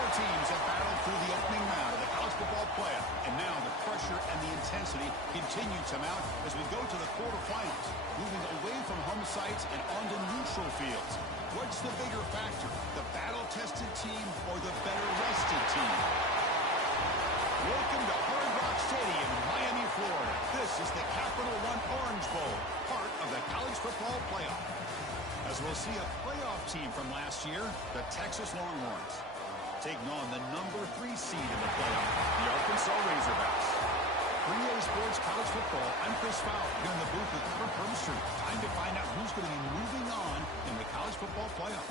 Four teams have battled through the opening round of the college football playoff, and now the pressure and the intensity continue to mount as we go to the quarterfinals, moving away from home sites and onto neutral fields. What's the bigger factor, the battle-tested team or the better-rested team? Welcome to Hard Rock Stadium in Miami, Florida. This is the Capital One Orange Bowl, part of the college football playoff. As we'll see a playoff team from last year, the Texas Longhorns, taking on the number 3 seed in the playoff, the Arkansas Razorbacks. For EA Sports College Football, I'm Chris Fowler here in the booth with Kirk Herbstreit. Time to find out who's going to be moving on in the college football playoff.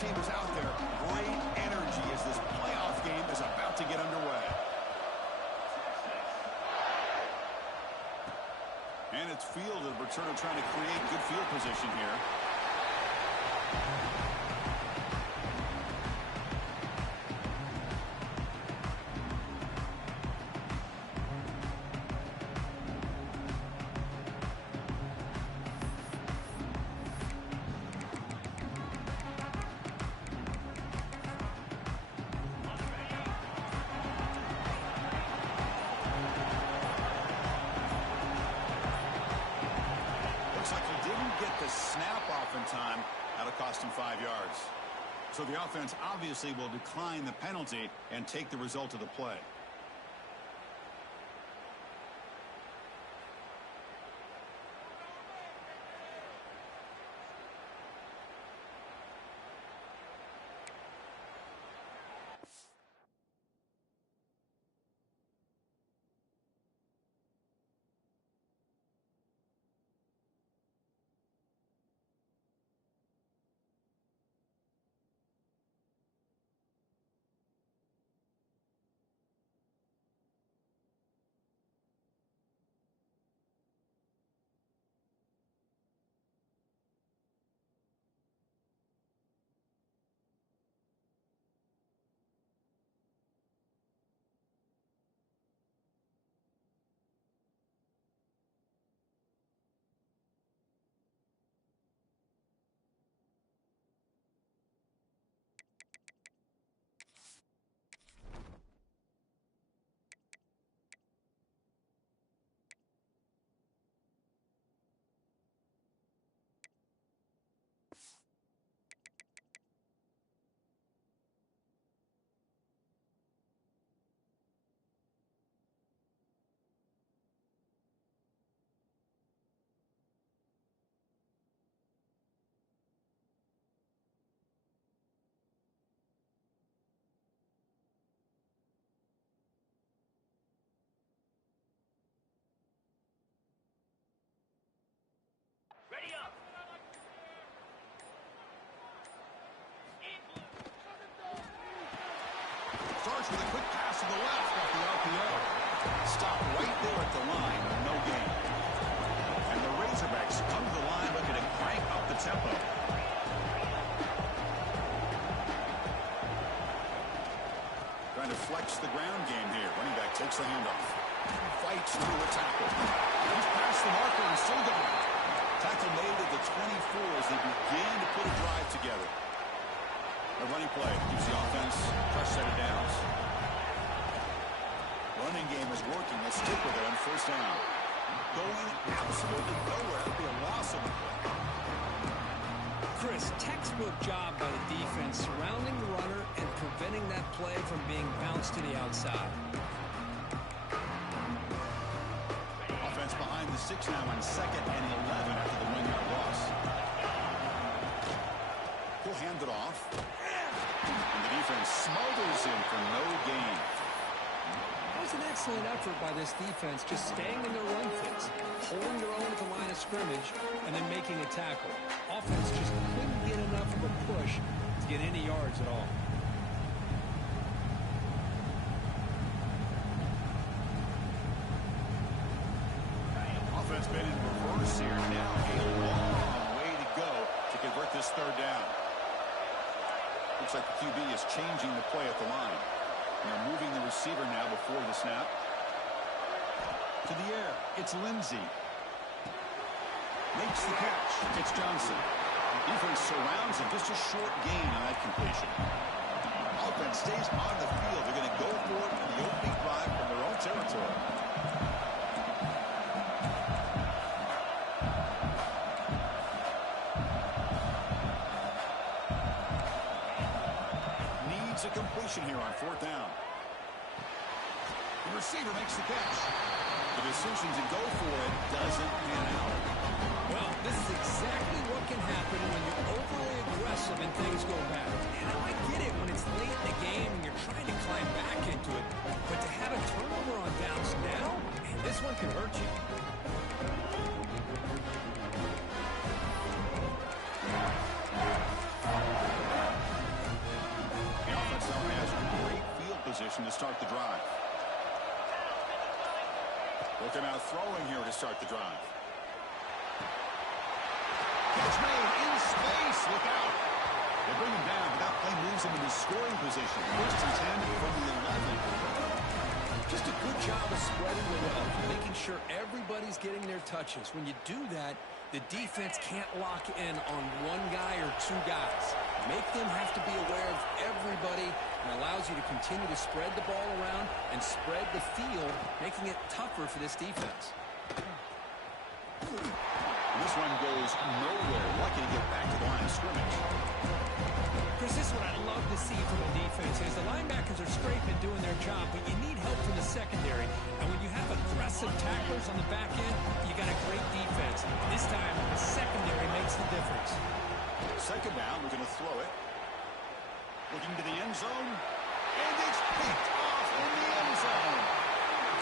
Team is out there. Great energy as this playoff game is about to get underway. And it's fielded. Returner trying to create good field position here. The snap off in time, that'll cost him 5 yards. So the offense obviously will decline the penalty and take the result of the play. Ready up. Starts with a quick pass to the left off the RPO. Stop right there at the line, no gain. And the Razorbacks come to the line looking to crank up the tempo. Trying to flex the ground game here. Running back takes the handoff. Fights through a tackle. He's past the marker and still going. Tackle made at the 24 as they begin to put a drive together. A running play keeps the offense fresh set of downs. Running game is working. Let's stick with it on first down. Going absolutely nowhere. That'll be a loss of the play. Chris, textbook job by the defense surrounding the runner and preventing that play from being bounced to the outside. Offense behind the 6 now on 2nd and 11 after the 1-yard loss. He'll hand it off. And the defense smothers him for no gain. That was an excellent effort by this defense, just staying in their run fits, holding their own at the line of scrimmage, and then making a tackle. Offense just couldn't get enough of a push to get any yards at all. Offense been in reverse here. Now a this third down. Looks like the QB is changing the play at the line. And they're moving the receiver now before the snap. To the air, it's Lindsey. Makes the catch. It's Johnson. Defense surrounds him. Just a short gain on that completion. Offense stays on the field. They're going to go for it in the opening drive from their own territory. Needs a completion here on fourth down. The receiver makes the catch. The decision to go for it doesn't pan out. Well, this is exactly what can happen when you're overly aggressive and things go bad. And I get it when it's late in the game and you're trying to climb back into it. But to have a turnover on downs now, man, this one can hurt you. The offense now has great field position to start the drive. Looking out throwing here to start the drive. Catch made in space. Look out. They bring him down, but that play moves him into scoring position. First and 10 from the 11. Just a good job of spreading the wealth, making sure everybody's getting their touches. When you do that, the defense can't lock in on one guy or two guys. Make them have to be aware of everybody, and allows you to continue to spread the ball around and spread the field, making it tougher for this defense. This one goes nowhere. Lucky to get back to the line of scrimmage. Chris, this is what I love to see from the defense is the linebackers are scraping, doing their job, but you need help from the secondary. And when you have aggressive tacklers on the back end, you got a great defense. This time, the secondary makes the difference. Second down, we're going to throw it. Looking to the end zone. And it's picked off in the end zone.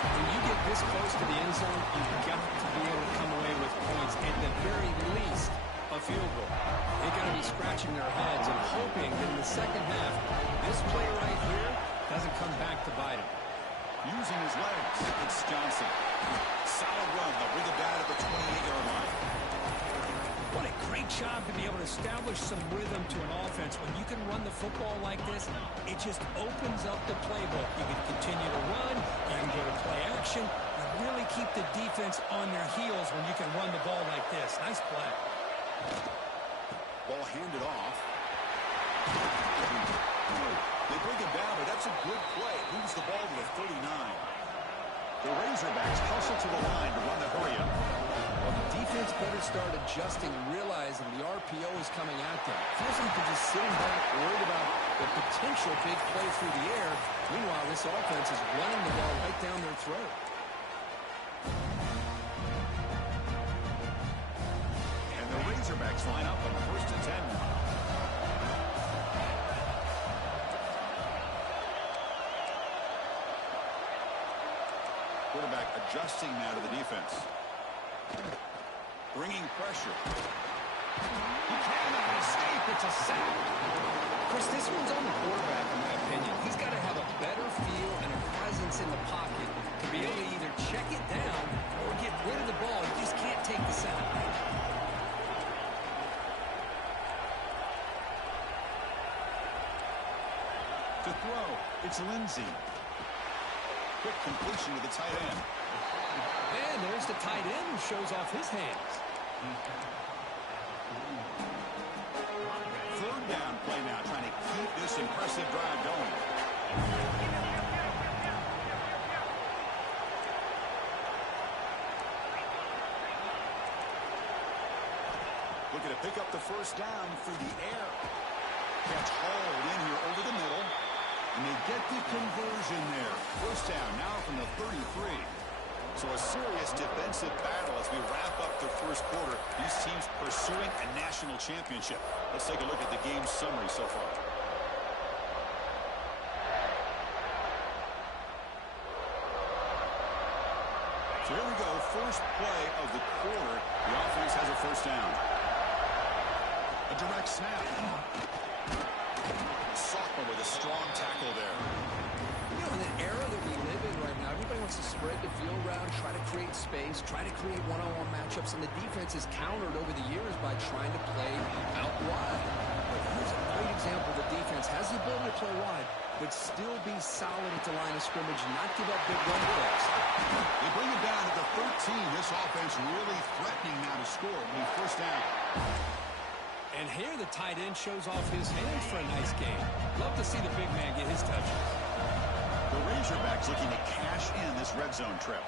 When you get this close to the end zone, you've got to be able to come away with points, at the very least, a field goal. They've got to be scratching their heads and hoping that in the second half, this play right here doesn't come back to bite them. Using his legs, it's Johnson. Solid run. They'll bring it down at the 28-yard line. What a great job to be able to establish some rhythm to an offense. When you can run the football like this, it just opens up the playbook. You can continue to run, you can go to play action, and really keep the defense on their heels when you can run the ball like this. Nice play. Ball handed off. They bring it down, but that's a good play. Moves the ball to the 39. The Razorbacks hustle to the line to run the hurry up. Well, the defense better start adjusting and realizing the RPO is coming at them. Feels like they're just sitting back, worried about the potential big play through the air. Meanwhile, this offense is running the ball right down their throat. And the Razorbacks line up on first and 10 now. Quarterback adjusting now to the defense. Bringing pressure. He cannot escape. It's a sack. Chris, this one's on the quarterback, in my opinion. He's got to have a better feel and a presence in the pocket to be able to either check it down or get rid of the ball. He just can't take the sack. To throw, it's Lindsey. Quick completion to the tight end. And there's the tight end who shows off his hands. Third down play now, trying to keep this impressive drive going. Looking to pick up the first down through the air. Catch hauled in here over the middle. And they get the conversion there. First down now from the 33. So a serious defensive battle as we wrap up the first quarter. These teams pursuing a national championship. Let's take a look at the game summary so far. So here we go. First play of the quarter. The offense has a first down. A direct snap. Sophomore with a strong tackle there. You know, in the era that we live in right now, everybody wants to spread the field around, try to create space, try to create one-on-one matchups, and the defense is countered over the years by trying to play out wide. but still be solid at the line of scrimmage, not give up big run plays. They bring it down to the 13. This offense really threatening now to score when we first down. And here the tight end shows off his hands for a nice game. Love to see the big man get his touches. The Razorbacks looking to cash in this red zone trip.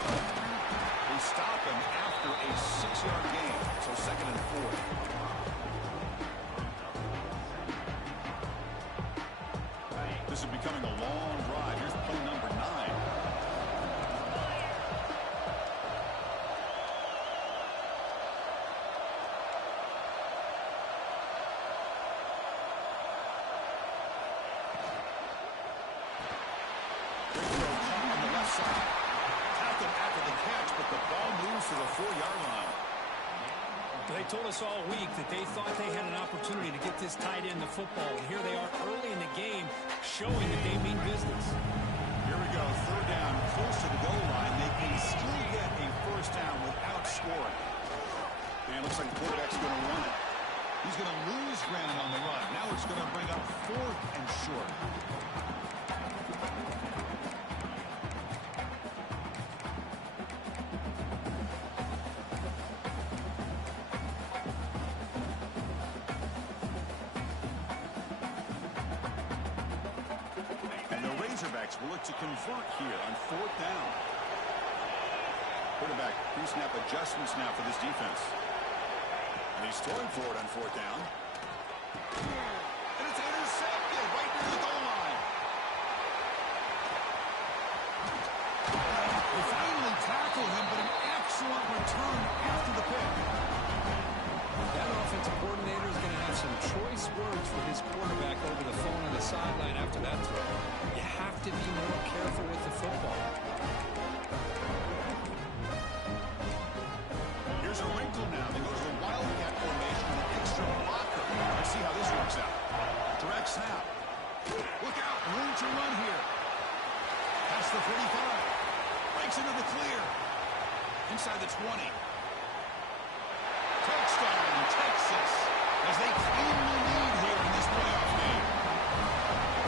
They stop him after a 6-yard gain, so 2nd and 4. This is becoming a long drive. Here's play number 9. To the 4-yard line. They told us all week that they thought they had an opportunity to get this tight end the football, and here they are early in the game showing that they mean business. Here we go, 3rd down, close to the goal line. They can still get a first down without scoring. And it looks like the quarterback's going to run it. He's going to lose ground on the run. Now it's going to bring up 4th and short. Will look to convert here on 4th down. Quarterback pre-snap adjustments now for this defense. And he's throwing for it on 4th down. And it's intercepted right near the goal line. They finally tackled him, but an excellent return after the pick. That offensive coordinator is going to have some choice words for his quarterback over the phone on the sideline after that throw. You have to be more careful with the football. Here's a wrinkle now. They go to the Wildcat formation with an extra blocker. Let's see how this works out. Direct snap. Look out. Room to run here. Past the 45. Breaks into the clear. Inside the 20. Touchdown, Texas, as they claim the lead here in this playoff game.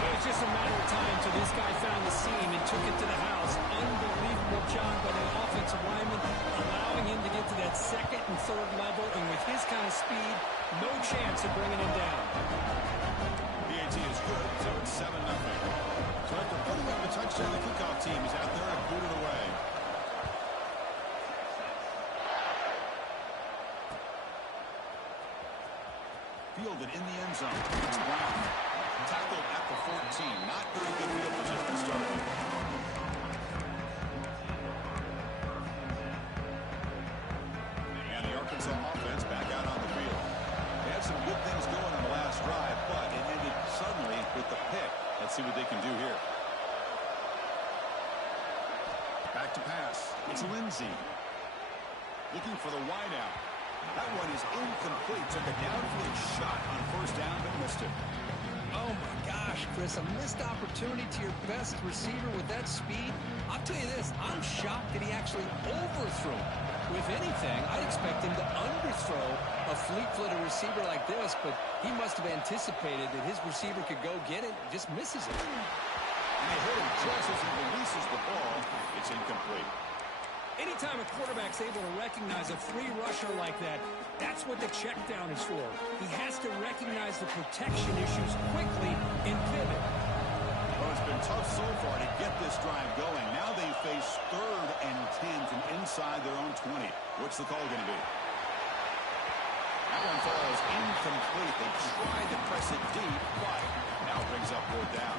It was just a matter of time till this guy found the seam and took it to the house. Unbelievable job by the offensive lineman, allowing him to get to that 2nd and 3rd level, and with his kind of speed, no chance of bringing him down. PAT is good, so it's 7-0. So after putting up a touchdown, the kickoff team is out there and boot it away. Fielded in the end zone. It's Brown. Tackled at the 14. Not very good field position to start with. And the Arkansas offense back out on the field. They had some good things going on the last drive, but it ended suddenly with the pick. Let's see what they can do here. Back to pass. It's Lindsey. Looking for the wideout. That one is incomplete. Took a downfield shot on 1st down, but missed it. Oh, my gosh, Chris, a missed opportunity to your best receiver with that speed. I'll tell you this, I'm shocked that he actually overthrew. If anything, I'd expect him to underthrow a fleet-footed receiver like this, but he must have anticipated that his receiver could go get it and just misses it. And they hit him just as he releases the ball. It's incomplete. Anytime a quarterback's able to recognize a free rusher like that, that's what the check down is for. He has to recognize the protection issues quickly and pivot. Well, it's been tough so far to get this drive going. Now they face 3rd and 10 from inside their own 20. What's the call going to be? That one falls incomplete. They tried to press it deep, but now it brings up 4th down.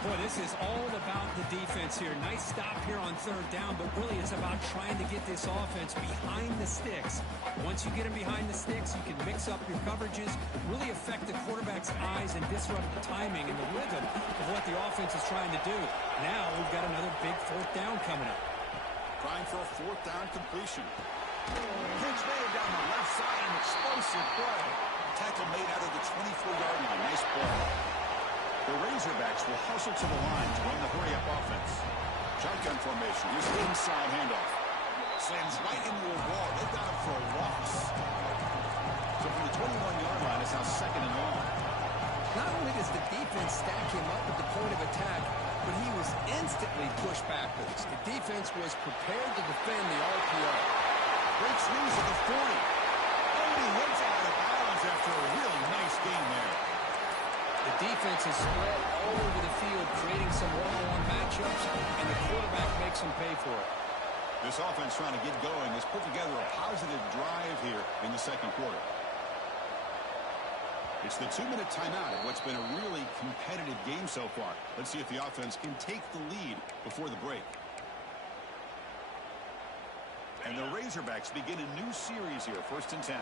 Boy, this is all about the defense here. Nice stop here on 3rd down, but really it's about trying to get this offense behind the sticks. Once you get them behind the sticks, you can mix up your coverages, really affect the quarterback's eyes and disrupt the timing and the rhythm of what the offense is trying to do. Now we've got another big 4th down coming up. Trying for a 4th down completion. Pitch made down the left side, an explosive play. Tackle made out of the 24-yard line. Nice play. The Razorbacks will hustle to the line to run the hurry-up offense. Shotgun formation. Here's the inside handoff. Slams right into a wall. They've got him for a loss. So from the 21-yard line, it's now 2nd and long. Not only does the defense stack him up at the point of attack, but he was instantly pushed backwards. The defense was prepared to defend the RPO. Breaks loose at the 40. And he hits out of bounds after a really nice game there. The defense is spread all over the field, creating some one-on-one matchups, and the quarterback makes them pay for it. This offense trying to get going has put together a positive drive here in the second quarter. It's the 2-minute timeout of what's been a really competitive game so far. Let's see if the offense can take the lead before the break. And the Razorbacks begin a new series here, 1st and 10.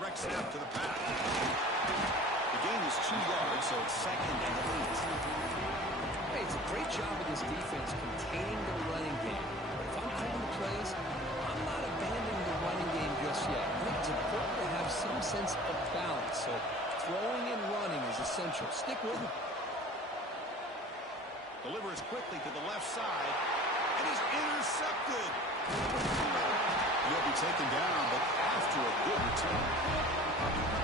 Direct snap to the pass. The gain is 2 yards, so it's 2nd and 8. Hey, it's a great job of this defense containing the running game. But if I'm calling the plays, I'm not abandoning the running game just yet. I think it's important to have some sense of balance. So throwing and running is essential. Stick with it. Delivers quickly to the left side. And he's intercepted. He'll be taken down, but after a good return.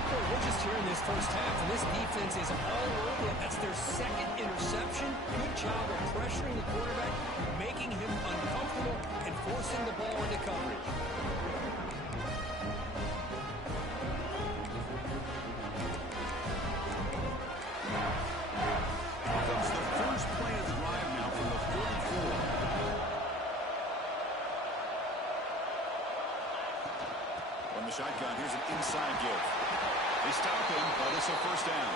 Well, we're just here in this first half, and this defense is all over it. That's their 2nd interception. Good job of pressuring the quarterback, making him uncomfortable, and forcing the ball into coverage. Comes the first play of the drive now from the 34. From the shotgun, here's an inside give. They stop him, but it's a 1st down.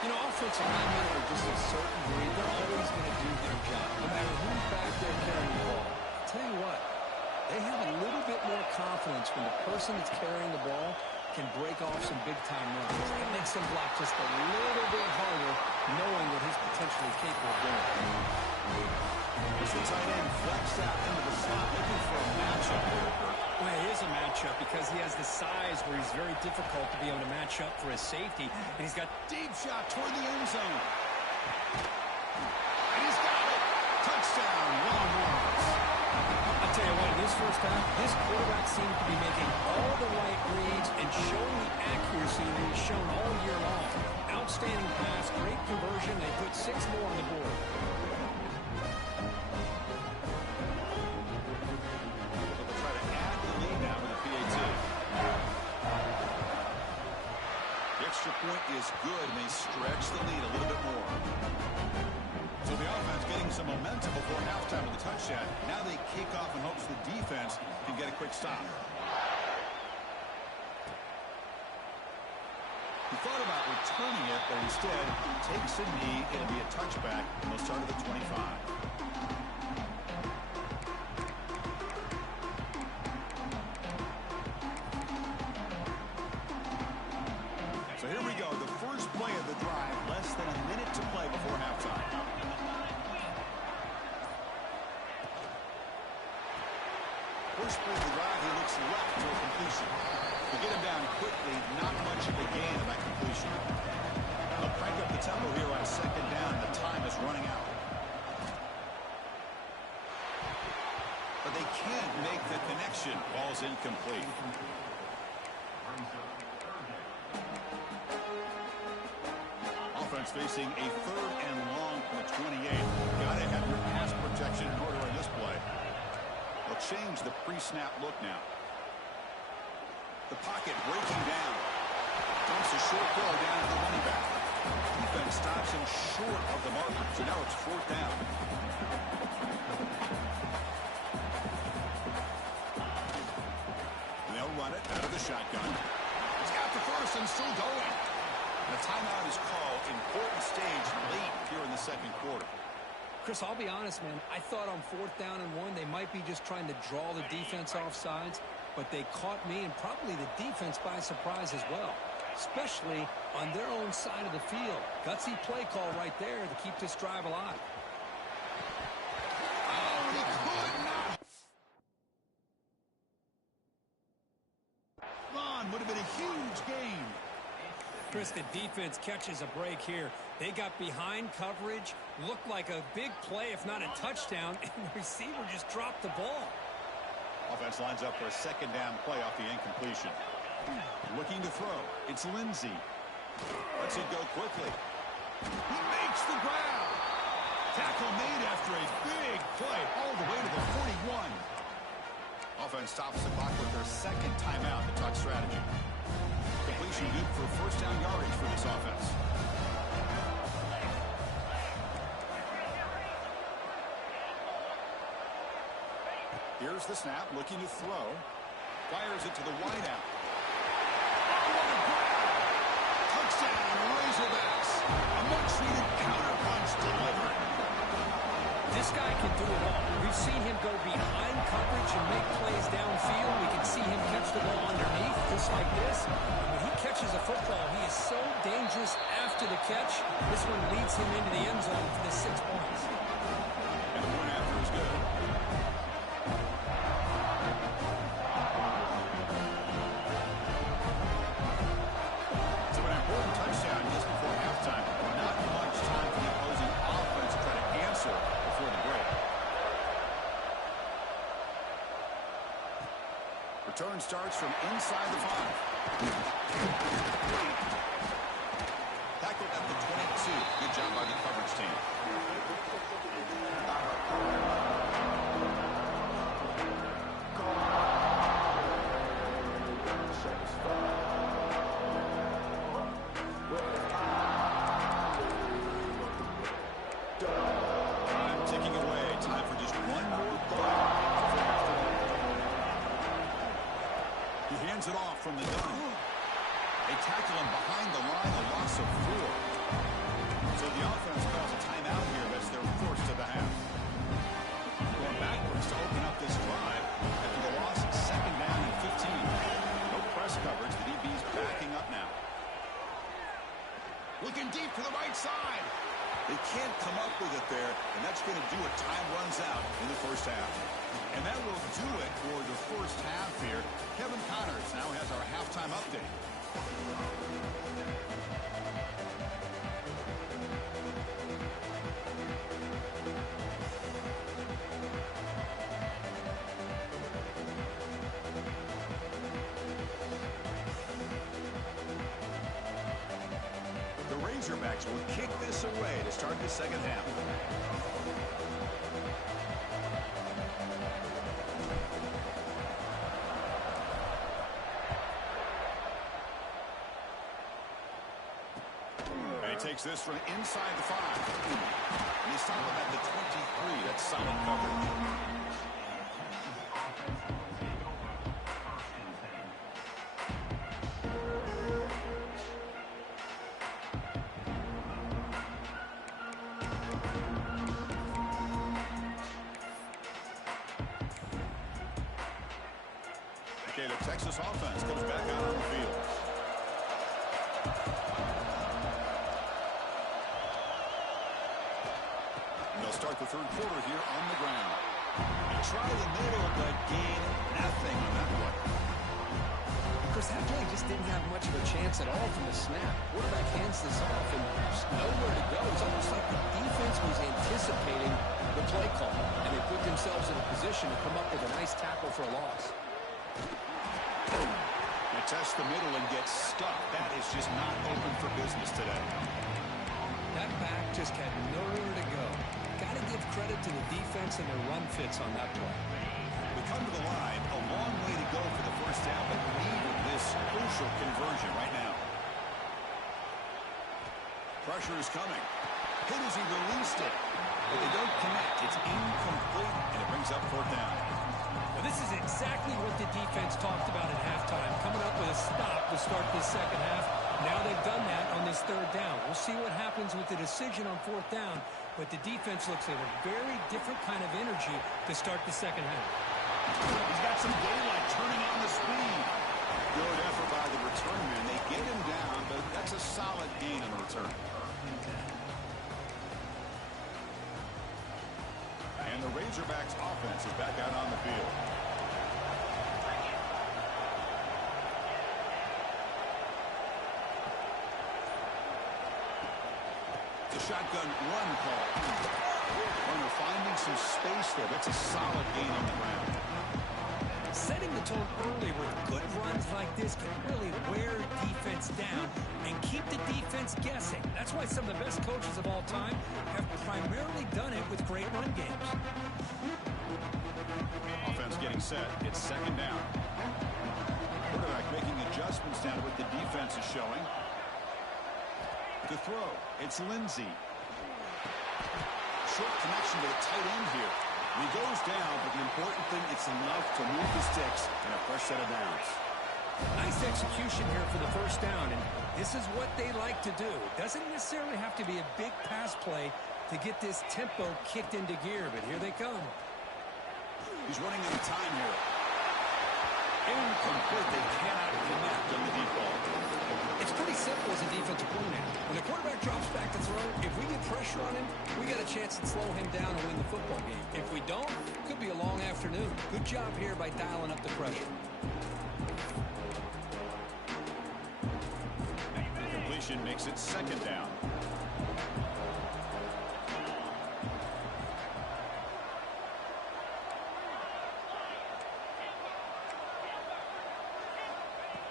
You know, offensive linemen are just a certain breed. They're always going to do their job, no matter who's back there carrying the ball. I'll tell you what, they have a little bit more confidence when the person that's carrying the ball can break off some big-time runs. It makes them block just a little bit harder, knowing what he's potentially capable of doing. Here's the tight end flexed out into the slot, looking for a matchup here. Well, it is a matchup because he has the size where he's very difficult to be able to match up for his safety. And he's got Deep shot toward the end zone. And he's got it. Touchdown, Longhorns. I'll tell you what, in this first half, this quarterback seemed to be making all the right reads and showing the accuracy that he's shown all year long. Outstanding pass, great conversion. They put 6 more on the board. Point is good, and they stretch the lead a little bit more. So the offense getting some momentum before halftime with the touchdown. Now they kick off in hopes the defense can get a quick stop. He thought about returning it, but instead takes a knee. It'll be a touchback, and they'll start at the 25. So here we go, the first play of the drive, less than a minute to play before halftime. First play of the drive, he looks left for a completion. To get him down quickly, not much of a gain of that completion. They'll crank up the tempo here on 2nd down, and the time is running out. But they can't make the connection. Ball's incomplete. Offense facing a 3rd and long from the 28. Got to have your pass protection in order on this play. They'll change the pre-snap look now. The pocket breaking down. Dumps a short throw down to the running back. Defense stops him short of the marker. So now it's 4th down. And they'll run it out of the shotgun. It's got the first and still going. The timeout is called. Important stage late here in the second quarter. Chris, I'll be honest, man. I thought on 4th down and 1, they might be just trying to draw the defense off sides, but they caught me and probably the defense by surprise as well, especially on their own side of the field. Gutsy play call right there to keep this drive alive. Oh, he could not. Vaughn would have been a huge game. Chris, the defense catches a break here. They got behind coverage, looked like a big play, if not a touchdown, and the receiver just dropped the ball. Offense lines up for a second down play off the incompletion. Looking to throw. It's Lindsey. Lets it go quickly. He makes the grab. Tackle made after a big play all the way to the 41. Offense stops the clock with their second timeout to talk strategy. Completion good for first down yardage for this offense. Here's the snap, looking to throw. Fires it to the wideout. Oh, what a grab! Touchdown, Razorbacks! A much-needed counterpunch delivered. This guy can do it all. We've seen him go behind coverage and make plays downfield. We can see him catch the ball underneath, just like this. When he catches a football, he is so dangerous after the catch. This one leads him into the end zone for the 6 points. And the point after is good. So an important touchdown just before halftime. Not much time for the opposing offense to try to answer before the break. Return starts from inside the 5. Tackled at the 22. Good job by the coverage team. Time ticking away. Time for just one more play. He hands it off from the gun. They tackle him behind the line, a loss of 4. So the offense calls a timeout here as they're forced to the half. Going backwards to open up this drive after the loss, second down and 15. No press coverage. The DB's backing up now. Looking deep to the right side. They can't come up with it there, and that's going to do it. Time runs out in the first half. And that will do it for the first half here. Kevin Connors now has our halftime update. The Razorbacks will kick this away to start the second half. And he takes this from inside the 5. And he's stopped at the 23. That's solid coverage. Okay, the Texas offense comes back out on the field. And they'll start the third quarter here on the ground. They try the middle, but gain nothing on that one. Because that play just didn't have much of a chance at all from the snap. Quarterback hands this off and there's nowhere to go. It's almost like the defense was anticipating the play call, and they put themselves in a position to come up with a nice tackle for a loss. They test the middle and get stuck. That is just not open for business today. That back just had nowhere to go. Got to give credit to the defense and their run fits on that play. We come to the line. A long way to go for the first down, but need this crucial conversion right now. Pressure is coming. Hit as he released it. But they don't connect. It's incomplete, and it brings up fourth down. Well, this is exactly what the defense talked about at halftime, coming up with a stop to start this second half. Now they've done that on this third down. We'll see what happens with the decision on fourth down, but the defense looks like a very different kind of energy to start the second half. He's got some daylight turning on the speed. Good effort by the return man. They get him down, but that's a solid gain on the return. And the Razorbacks offense is back out on the field. The shotgun run call. Runner finding some space there. That's a solid gain on the ground. tone earlier where good runs like this can really wear defense down and keep the defense guessing. That's why some of the best coaches of all time have primarily done it with great run games. Offense getting set. It's second down. Quarterback making adjustments down to what the defense is showing. To throw, it's Lindsey. Short connection to the tight end here. He goes down, but the important thing, it's enough to move the sticks in a fresh set of downs. Nice execution here for the first down, and this is what they like to do. Doesn't necessarily have to be a big pass play to get this tempo kicked into gear, but here they come. He's running out of time here. Incomplete. They cannot connect on the deep ball. It's pretty simple as a defensive coordinator. When the quarterback drops back to throw, if we get pressure on him, we got a chance to slow him down and win the football game. If we don't, it could be a long afternoon. Good job here by dialing up the pressure. Completion makes it second down.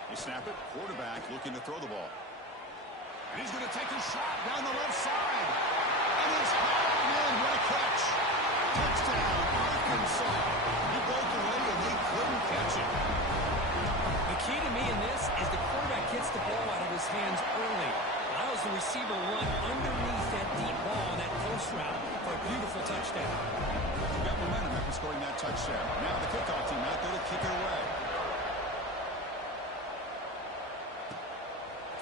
They snap it. Quarterback looking to throw the ball. And he's going to take a shot down the left side. And it's hauled in. What a catch. Touchdown, Arkansas. He broke away and they couldn't catch it. The key to me in this is the quarterback gets the ball out of his hands early. Allows the receiver run underneath that deep ball on that post route for a beautiful touchdown. Got momentum after scoring that touchdown. Now the kickoff team out there to kick it away.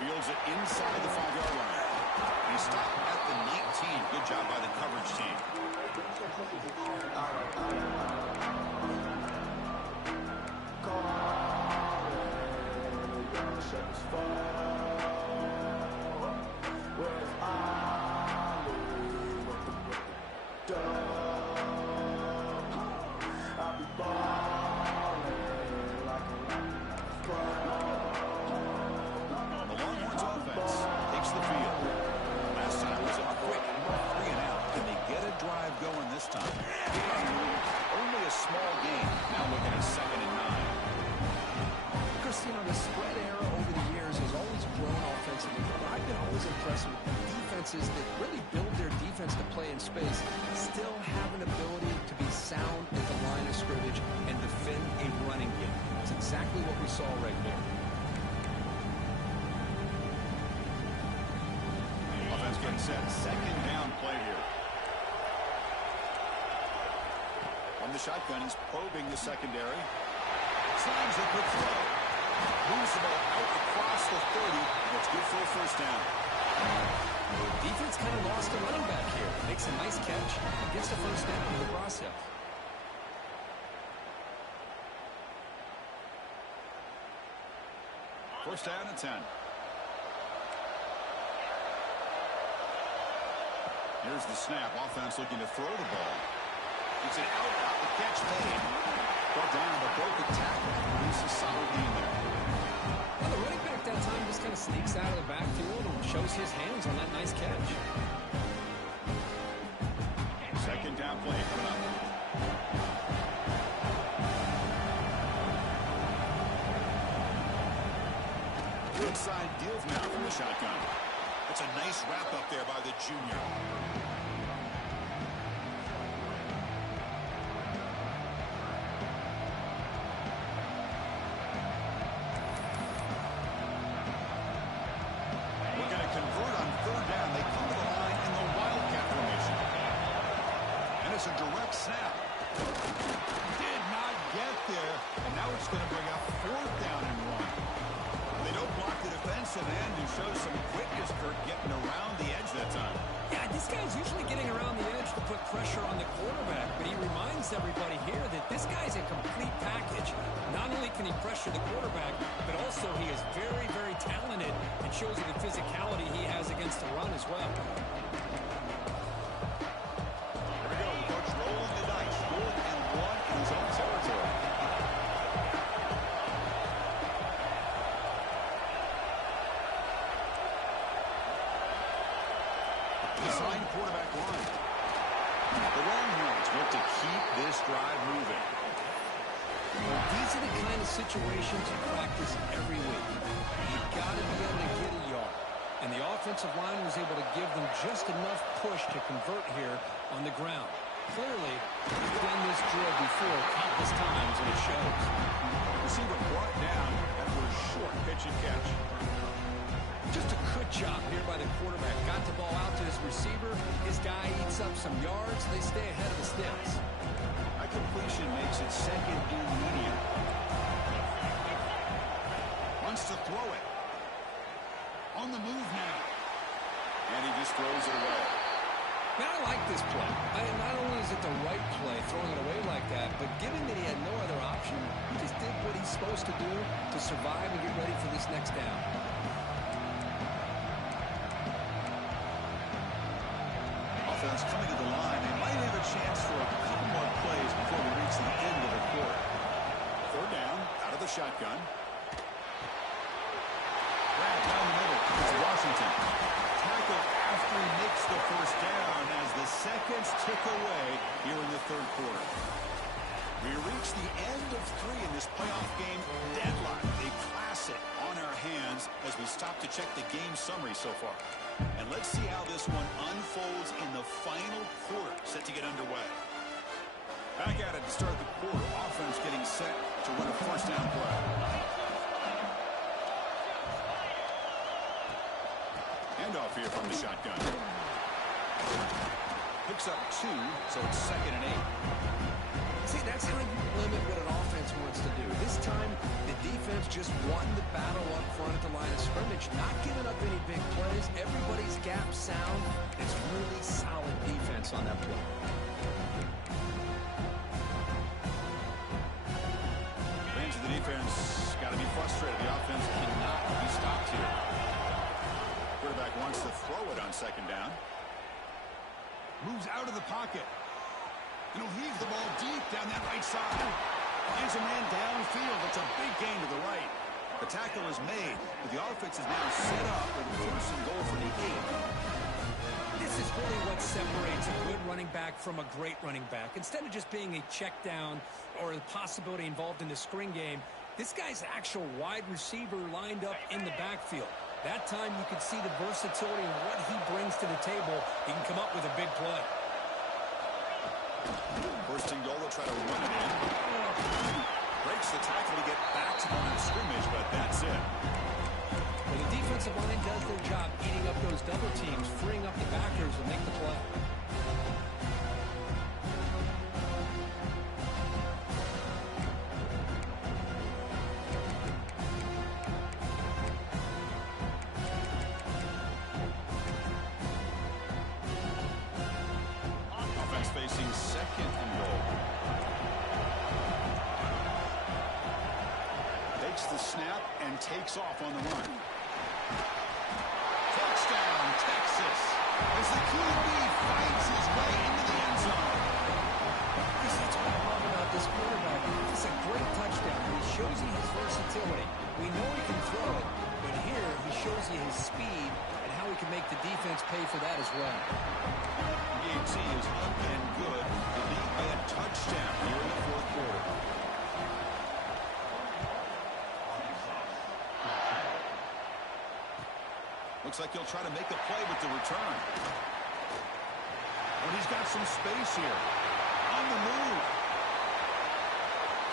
Fields it inside the 5-yard line. He stopped at the 19. Good job by the coverage team. That really build their defense to play in space still have an ability to be sound at the line of scrimmage and defend a running game. It's exactly what we saw right there. Offense getting set. Second down play here. From the shotgun, he's probing the secondary. Slams a quick throw. Moves the ball out across the 30, and it's good for a first down. Defense kind of lost a running back here. Makes a nice catch and gets the first down in the process. First down and 10. Here's the snap. Offense looking to throw the ball. It's an out. The catch made. Brought down, but broke the tackle. Produces a solid gain there. Well, the running back that time just kind of sneaks out of the backfield and shows his hands on that nice catch. Second down play coming up. Inside deals now from the shotgun. That's a nice wrap up there by the junior. A direct snap. Did not get there. And now it's going to bring up fourth down and 1. They don't block the defensive end and show some quickness, Kirk, getting around the edge that time. Yeah, this guy's usually getting around the edge to put pressure on the quarterback, but he reminds everybody here that this guy's a complete package. Not only can he pressure the quarterback, but also he is very, very talented and shows you the physicality he has against the run as well. Quarterback line. The Longhorns want to keep this drive moving. Well, these are the kind of situations you practice every week. You've got to be able to get a yard. And the offensive line was able to give them just enough push to convert here on the ground. Clearly, he's done this drill before countless times, and it shows. Receiver brought down. That was short pitch and catch. Just a good job here by the quarterback. Got the ball out to his receiver. His guy eats up some yards. They stay ahead of the sticks. A completion makes it second and medium. Wants to throw it. On the move now. And he just throws it away. Man, I like this play. Not only is it the right play, throwing it away like that, but given that he had no other option, he just did what he's supposed to do to survive and get ready for this next down. Offense coming to the line. They might have a chance for a couple more plays before we reach the end of the quarter. Third down, out of the shotgun. Grab down the middle. It's Washington. Tackle after he makes the first down as the seconds tick away here in the third quarter. We reach the end of 3 in this playoff game deadline. A classic on our hands as we stop to check the game summary so far. And let's see how this one unfolds in the final quarter, set to get underway. Back at it to start the quarter. Offense getting set to run a first down play. Handoff here from the shotgun. Picks up 2, so it's second and 8. See, that's how you limit what an offense wants to do. This time, the defense just won the battle up front at the line of scrimmage, not giving up any big plays. Everybody's gap sound. It's really solid defense on that play. Fans of the defense got to be frustrated. The offense cannot be stopped here. Quarterback wants to throw it on second down. Moves out of the pocket. And he'll heave the ball deep down that right side. Finds a man downfield. It's a big gain to the right. The tackle is made, but the offense is now set up with a first and goal for the 8. This is really what separates a good running back from a great running back. Instead of just being a check down or a possibility involved in the screen game, this guy's actual wide receiver lined up in the backfield. That time you could see the versatility and what he brings to the table. He can come up with a big play. First and goal, they'll try to run it in. Breaks the tackle to get back to the line of scrimmage, but that's it. Well, the defensive line does their job eating up those double teams, freeing up the backers to make the play. Facing second and goal. Takes the snap and takes off on the run. Touchdown, Texas, as the QB fights his way into the end zone. That's what I love about this quarterback. It's a great touchdown. He shows you his versatility. We know he can throw it, but here he shows you his speed and how he can make the defense pay for that as well. Game T is up and good. They lead by a touchdown here in the fourth quarter. Looks like he'll try to make a play with the return. But he's got some space here. On the move.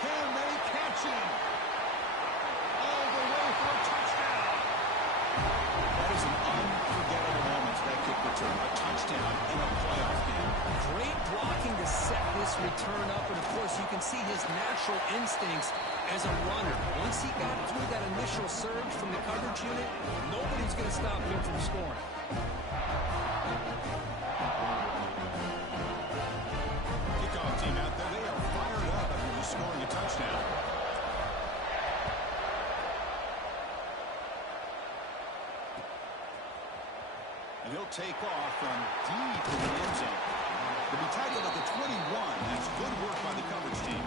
Can they catch him? All the way for a touchdown. That is an unforgettable moment for that kick return. A touchdown in a playoff game. Great blocking to set this return up, and of course you can see his natural instincts as a runner. Once he got through that initial surge from the coverage unit, nobody's going to stop him from scoring. Kickoff team out there, they are fired up after just scoring a touchdown. And he'll take off from deep in the end zone. He'll be tackled at the 21. That's good work by the coverage team.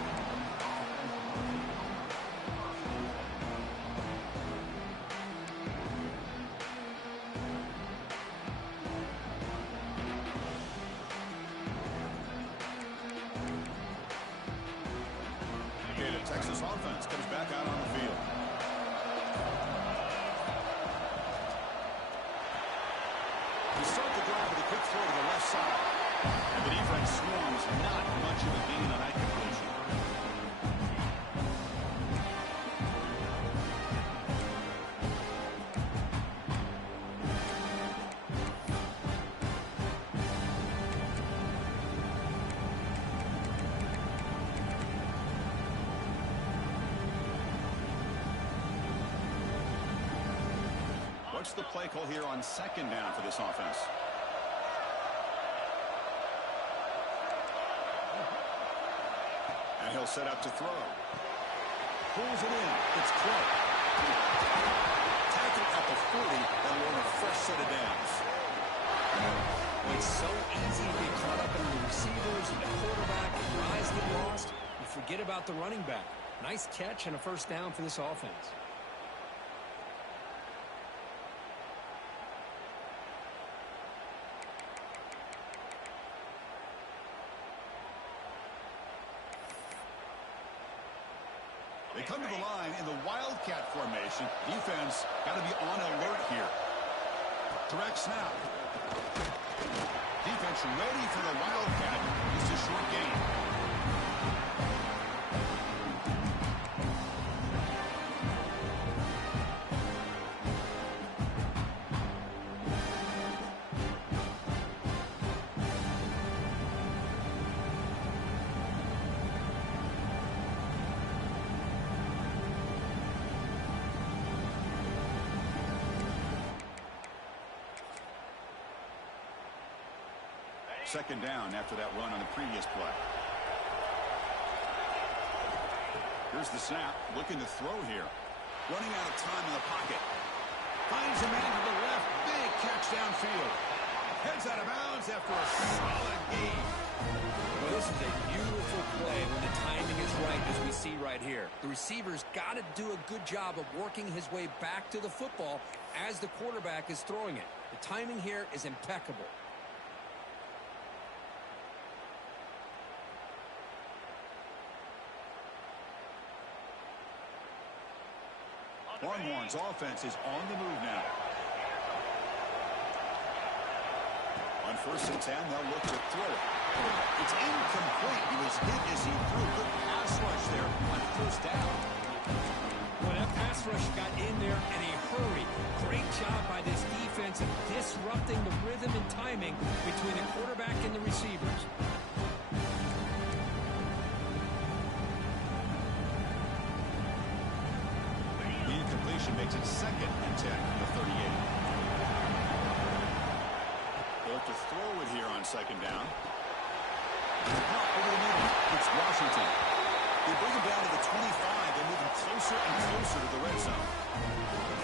Texas offense comes back out on the field. We start the drive with a quick throw to the left side. And the defense swarms not much of a gain on that completion. What's the play call here on second down for this offense? And he'll set up to throw. Pulls it in. It's close. Tackle at the 40 and we'll earn a fresh set of downs. It's so easy to get caught up in the receivers and the quarterback and rise get lost. You forget about the running back. Nice catch and a first down for this offense. They come to the line in the Wildcat formation. Defense got to be on alert here. Direct snap. Defense ready for the Wildcat. It's a short gain. Second down after that run on the previous play. Here's the snap. Looking to throw here. Running out of time in the pocket. Finds a man to the left. Big catch downfield. Heads out of bounds after a solid gain. Well, this is a beautiful play when the timing is right, as we see right here. The receiver's got to do a good job of working his way back to the football as the quarterback is throwing it. The timing here is impeccable. Longhorns offense is on the move now. On 1st and 10, they'll look to throw it. It's incomplete. He was hit as he threw. Good pass rush there on 1st down. Well, that pass rush got in there in a hurry. Great job by this defense of disrupting the rhythm and timing between the quarterback and the receivers. Makes it 2nd and 10 from the 38. They'll have to throw it here on 2nd down. Over the middle. It's Washington. They bring him down to the 25. They move him closer and closer to the red zone.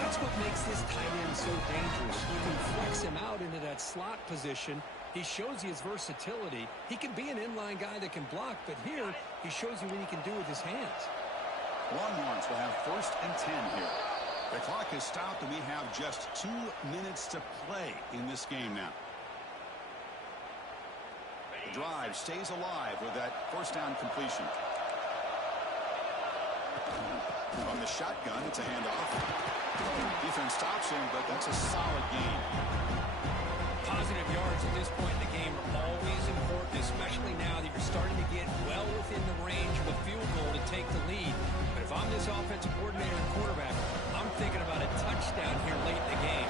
That's what makes this tight end so dangerous. You can flex him out into that slot position. He shows you his versatility. He can be an inline guy that can block, but here he shows you what he can do with his hands. Longhorns will have 1st and 10 here. The clock has stopped, and we have just 2 minutes to play in this game now. The drive stays alive with that 1st down completion. From the shotgun, it's a handoff. Defense stops him, but that's a solid gain. Positive yards at this point in the game are always important, especially now that you're starting to get well within the range of a field goal to take the lead. But if I'm this offensive coordinator and quarterback, I'm thinking about a touchdown here late in the game.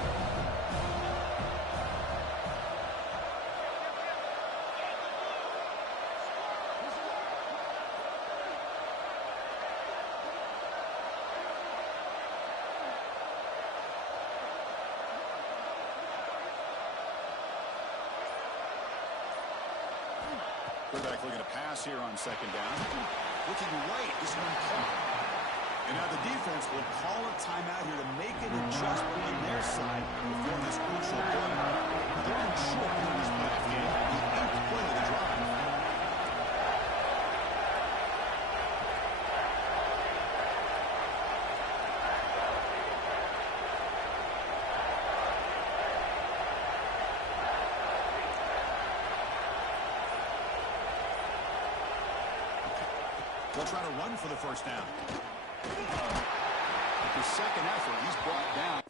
Quarterback looking to pass here on 2nd down. Looking right. This one caught. And now the defense will call a timeout here to make an adjustment on their side before this crucial play. They're in short in this playoff game. The 8th play of the drive. We'll try to run for the first down. His second effort, he's brought down.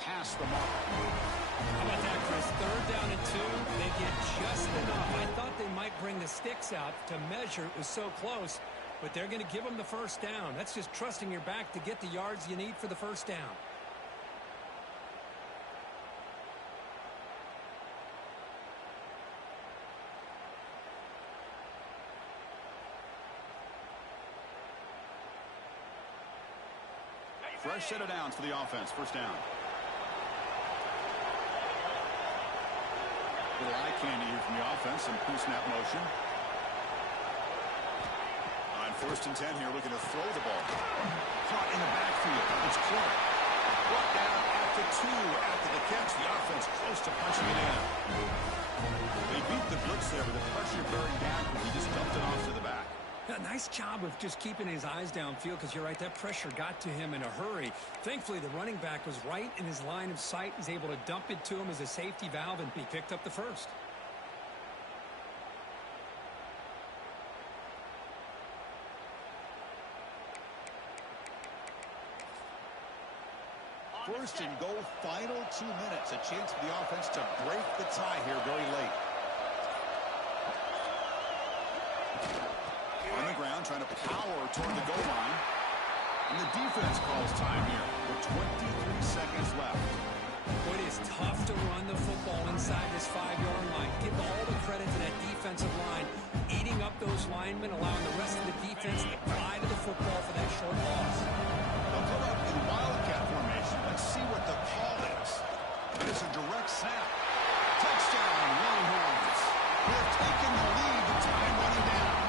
Past the mark. How about that, Chris? Third down and 2. They get just enough. I thought they might bring the sticks out to measure. It was so close, but they're going to give them the first down. That's just trusting your back to get the yards you need for the first down. Fresh set of downs for the offense. First down. Little eye candy here from the offense. Some pre-snap motion. On 1st and 10 here, looking to throw the ball. Caught in the backfield. It's Clark. Brought down at the 2 after the catch. The offense close to punching it in. They beat the blitz there with the pressure bearing down. He just dumped it off to the back. Yeah, nice job of just keeping his eyes downfield, because you're right, that pressure got to him in a hurry. Thankfully, the running back was right in his line of sight. He's able to dump it to him as a safety valve, and he picked up the first. First and goal, final 2 minutes. A chance for the offense to break the tie here very late. On the ground, trying to power toward the goal line. And the defense calls time here with 23 seconds left. Boy, it is tough to run the football inside this 5-yard line. Give all the credit to that defensive line, eating up those linemen, allowing the rest of the defense to fly to the football for that short loss. They'll come up in wildcat formation. Let's see what the call is. It is a direct snap. Touchdown, Longhorns. They're taking the lead. The time running down.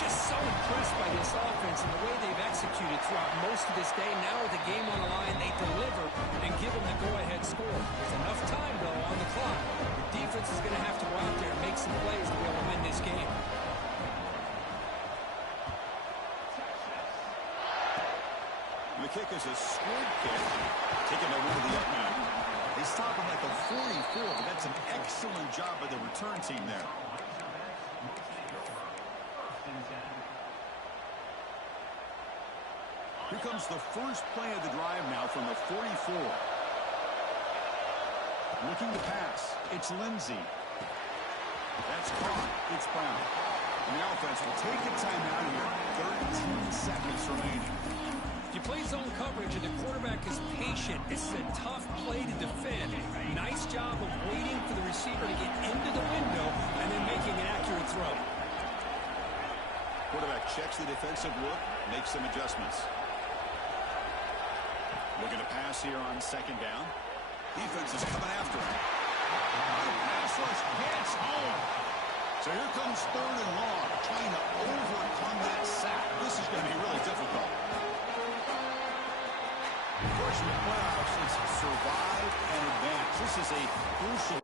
Just so impressed by this offense and the way they've executed throughout most of this day. Now with the game on the line, they deliver and give them the go-ahead score. There's enough time, though, on the clock. The defense is going to have to go out there and make some plays to be able to win this game. The kick is a squib kick. Taking over to the up man. They stop him at the 44, but that's an excellent job by the return team there. Here comes the first play of the drive now from the 44. Looking to pass. It's Lindsey. That's caught. It's Brown. And the offense will take a timeout here. 13 seconds remaining. If you play zone coverage and the quarterback is patient, it's a tough play to defend. Nice job of waiting for the receiver to get into the window and then making an accurate throw. Quarterback checks the defensive look, makes some adjustments. Looking to pass here on 2nd down. Defense is coming after him. Pass rush gets home. So here comes 3rd and long, trying to overcome that sack. This is going to be really difficult. Of course, in the playoffs, it's survive and advance. This is a crucial